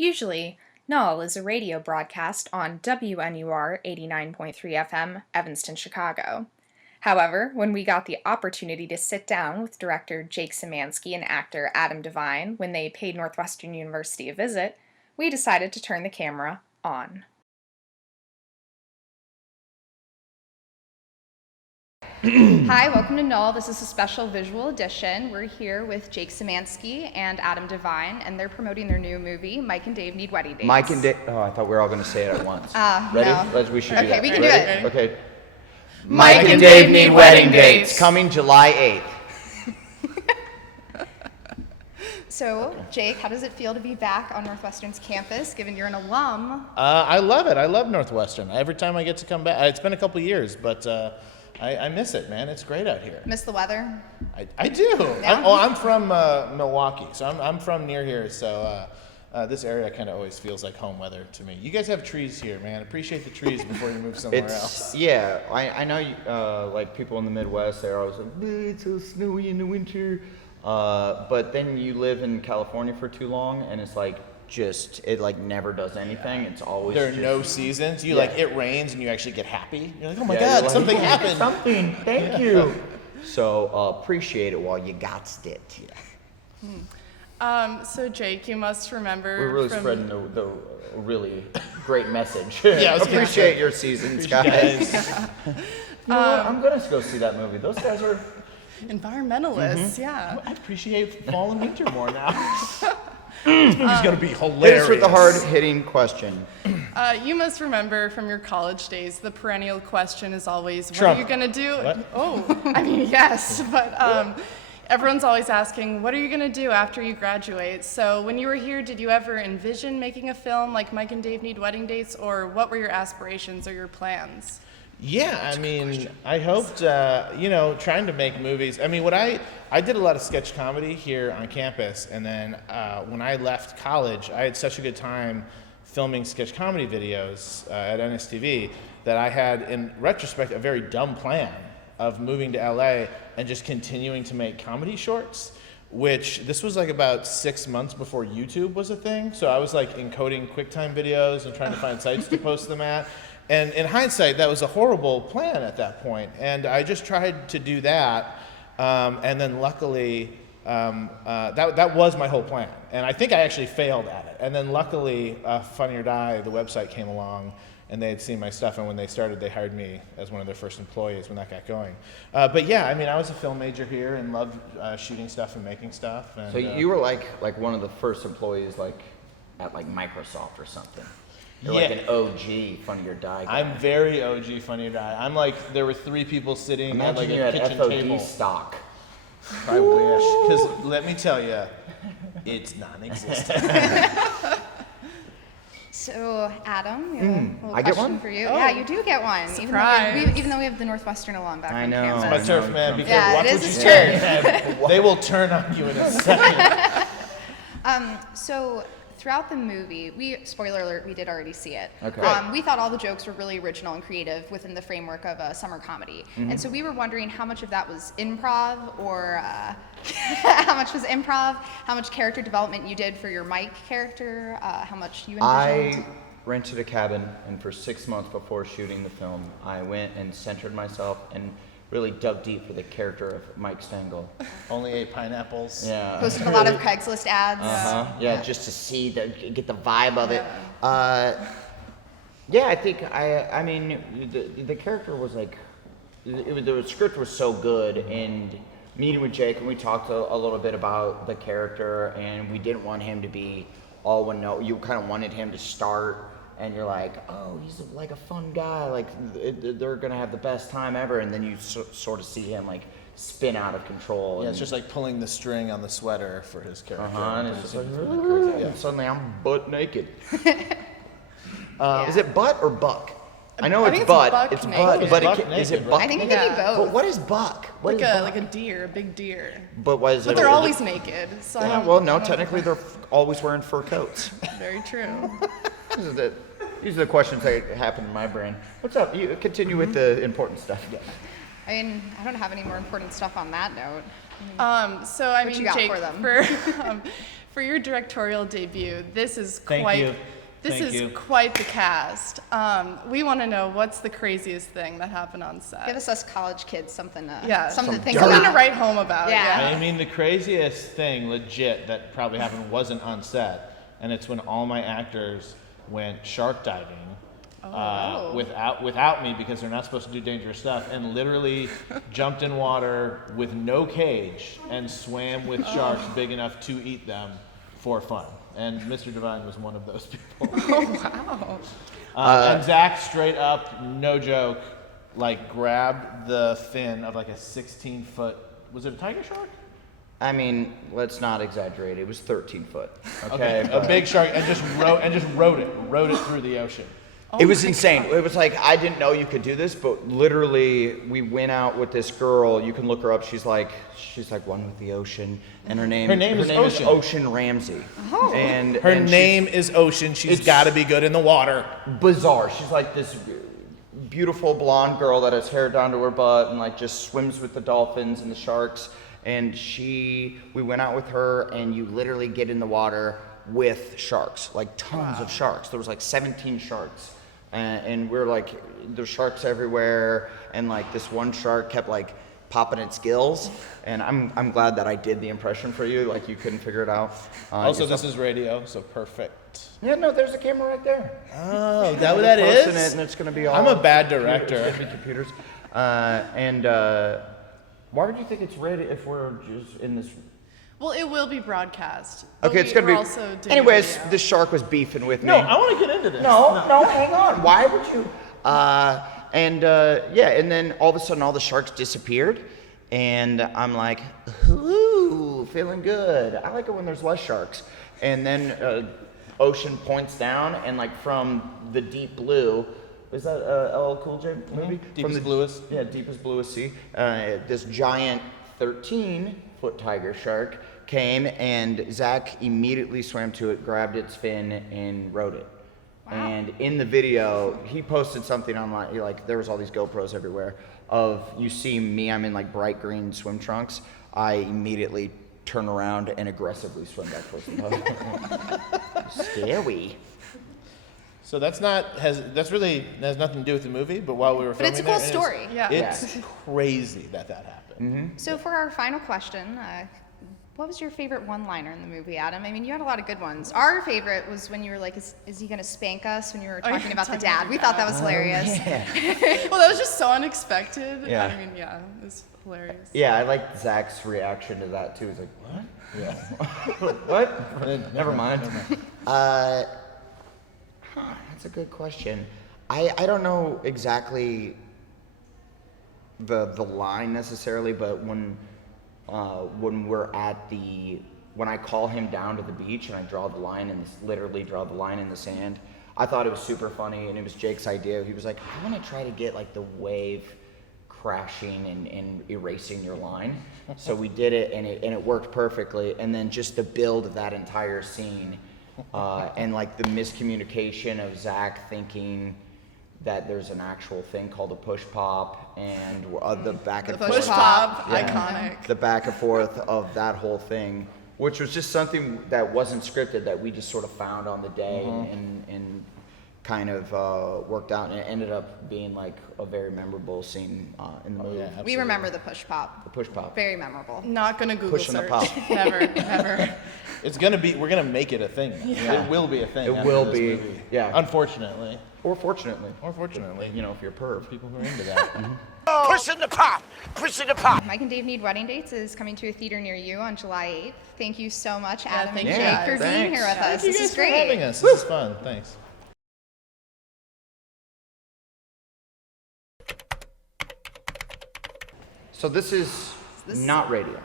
Usually, NULL is a radio broadcast on WNUR 89.3 FM, Evanston, Chicago. However, when we got the opportunity to sit down with director Jake Szymanski and actor Adam DeVine when they paid Northwestern University a visit, we decided to turn the camera on. Hi, welcome to NULL. This is a special visual edition. We're here with Jake Szymanski and Adam DeVine, and they're promoting their new movie, Mike and Dave Need Wedding Dates. Mike and Dave. Oh, I thought we were all going to say it at once. Ready? No. We should do that. Okay, we can do it. Okay. Mike and Dave Need Wedding Dates. Coming July 8th. So, Jake, how does it feel to be back on Northwestern's campus, given you're an alum? I love it. I love Northwestern. Every time I get to come back, it's been a couple years, but I miss it, man. It's great out here. Miss the weather? I do. Yeah? I'm from Milwaukee, so I'm from near here, so this area kind of always feels like home weather to me. You guys have trees here, man. Appreciate the trees before you move somewhere else. Yeah, I know like people in the Midwest, they're always like, it's so snowy in the winter. But then you live in California for too long, and it's like, it like never does anything. It's always there are no seasons. Like it rains and you actually get happy. You're like, oh my you're God, like, something happened. Something. Thank you. So appreciate it while you got it. So Jake, you must remember. We're really spreading the really great message. Yeah, appreciate your seasons, guys. You know what? I'm gonna go see that movie. Those guys are environmentalists. Yeah. I appreciate fall and winter more now. This movie's gonna be hilarious. Hit us with the hard-hitting question. You must remember from your college days, the perennial question is always, Trump. what are you gonna do? What? Oh, I mean, yes, but everyone's always asking, what are you gonna do after you graduate? So when you were here, did you ever envision making a film like Mike and Dave Need Wedding Dates, or what were your aspirations or your plans? Yeah, I mean, I hoped, trying to make movies. I mean, I did a lot of sketch comedy here on campus, and then when I left college, I had such a good time filming sketch comedy videos at NSTV that I had, in retrospect, a very dumb plan of moving to LA and just continuing to make comedy shorts, which this was like about 6 months before YouTube was a thing. So I was like encoding QuickTime videos and trying to find sites to post them at. And in hindsight, that was a horrible plan at that point. And I just tried to do that. And then luckily, that was my whole plan. And I think I actually failed at it. And then luckily, Funny or Die, the website, came along and they had seen my stuff. And when they started, they hired me as one of their first employees when that got going. But yeah, I mean, I was a film major here and loved shooting stuff and making stuff. And, so you were like one of the first employees like at like Microsoft or something. You're like an OG Funny or Die guy. I'm very OG Funny or Die. I'm like, there were 3 people sitting at like a kitchen FOD table. stock. I wish, because let me tell you, it's non-existent. So, Adam, we have a little I get question one? for you. Oh. Yeah, you do get one. Surprise. Even though we have the Northwestern alum back I on know. campus. My turf, man. Because Yeah, watch it what is you his say. They will turn on you in a second. So throughout the movie, spoiler alert, we did already see it. Okay. We thought all the jokes were really original and creative within the framework of a summer comedy. And so we were wondering how much of that was improv, or how much was improv, how much character development you did for your Mike character, how much you envisioned. I rented a cabin, and for 6 months before shooting the film, I went and centered myself and really dug deep for the character of Mike Stengel. Only 8 pineapples. Yeah. Posted a lot of Craigslist ads. Yeah, just to see get the vibe of it. Yeah, I think I mean the character was like, the script was so good, and meeting with Jake, and we talked a little bit about the character, and we didn't want him to be all one note. You kind of wanted him to start, and you're like, oh, he's like a fun guy, like they're gonna have the best time ever, and then you sort of see him like spin out of control. Yeah, it's just like pulling the string on the sweater for his character. And it's just like, and suddenly I'm butt naked. Is it butt or buck? I know I think it's butt. buck It's naked. butt, but Buck is naked, it buck? I think it naked? could be both. But what is buck? What is buck? Like a deer, a big deer. But what is it? But they're always naked, so I Yeah, don't, well, I no, don't technically they're always wearing fur coats. Very true. These are the questions that happen in my brain. What's up? You continue with the important stuff. I mean, I don't have any more important stuff on that note. So I What mean, you got Jake, for them? For your directorial debut, this is Thank quite you. this Thank is you. quite the cast. We want to know what's the craziest thing that happened on set. Give us college kids something to something to think to about. write home about. Yeah. I mean, the craziest thing, legit, that probably happened wasn't on set, and it's when all my actors went shark diving without me because they're not supposed to do dangerous stuff, and literally jumped in water with no cage and swam with sharks big enough to eat them for fun. And Mr. DeVine was one of those people. Oh wow. And Zach, straight up, no joke, like grabbed the fin of like a 16-foot. Was it a tiger shark? I mean, let's not exaggerate. It was 13 foot. Okay, a big shark, and just rode it through the ocean. It was insane. It was like, I didn't know you could do this, but literally we went out with this girl. You can look her up. She's like one with the ocean, and her name is Ocean. Ocean Ramsey. Oh. And Her and name is Ocean. She's got to be good in the water. she's bizarre. She's like this beautiful blonde girl that has hair down to her butt and like just swims with the dolphins and the sharks. And we went out with her, and you literally get in the water with sharks, like tons of sharks. There was like 17 sharks. And we're like, there's sharks everywhere, and like this one shark kept like popping its gills, and I'm glad that I did the impression for you, like you couldn't figure it out. Also, this is radio, so perfect. Yeah, no, there's a camera right there. Oh, is that what that Posting is? it, and it's gonna be all. I'm a bad computers, director. it's gonna be computers. Why would you think it's radio if we're just in this? Well, it will be broadcast. but Okay, it's gonna we're be. Also doing Anyways, video. this shark was beefing with me. No, I want to get into this. No, hang on. Why would you? And then all of a sudden all the sharks disappeared, and I'm like, ooh, feeling good. I like it when there's less sharks. And then Ocean points down, and like from the deep blue, is that LL Cool J movie? Deepest Bluest. Yeah, deepest bluest sea. This giant 13-foot tiger shark came, and Zach immediately swam to it, grabbed its fin, and rode it. Wow. And in the video, he posted something online, like there was all these GoPros everywhere, of you see me, I'm in like bright green swim trunks. I immediately turn around and aggressively swim back towards the boat. Scary. So that really has nothing to do with the movie, but while we were But filming it's a cool story. It's crazy that happened. Mm-hmm. So for our final question, what was your favorite one-liner in the movie, Adam? I mean, you had a lot of good ones. Our favorite was when you were like, is he going to spank us when you were talking about the dad? We thought that was hilarious. Yeah. Well, that was just so unexpected. Yeah. I mean, yeah, it was hilarious. Yeah, I liked Zach's reaction to that too. He's like, what? Yeah. What? Never mind. That's a good question. I don't know exactly the line necessarily, but when I call him down to the beach and I draw the line and literally draw the line in the sand, I thought it was super funny, and it was Jake's idea. He was like, I want to try to get like the wave crashing and erasing your line. So we did it, and it worked perfectly. And then just the build of that entire scene, and like the miscommunication of Zach thinking that there's an actual thing called a push pop, and the back and forth. Push pop, Yeah. iconic. The back and forth of that whole thing, which was just something that wasn't scripted, that we just sort of found on the day and kind of worked out, and it ended up being like a very memorable scene in the movie. Yeah, We absolutely. remember the push pop. The push pop. Very memorable. Not gonna Google Pushing the search. pop. Never, never. We're gonna make it a thing. Yeah. It will be a thing. It after will this be, movie. yeah. Unfortunately. Or fortunately. You know, If you're a perv. people who are into that. Pushing the pop, pushing the pop. Mike and Dave Need Wedding Dates is coming to a theater near you on July 8th. Thank you so much, Adam thank and you Jake, guys. for being here with us. Thank you This guys is for having great. us. This is fun. Thanks. So this is not radio.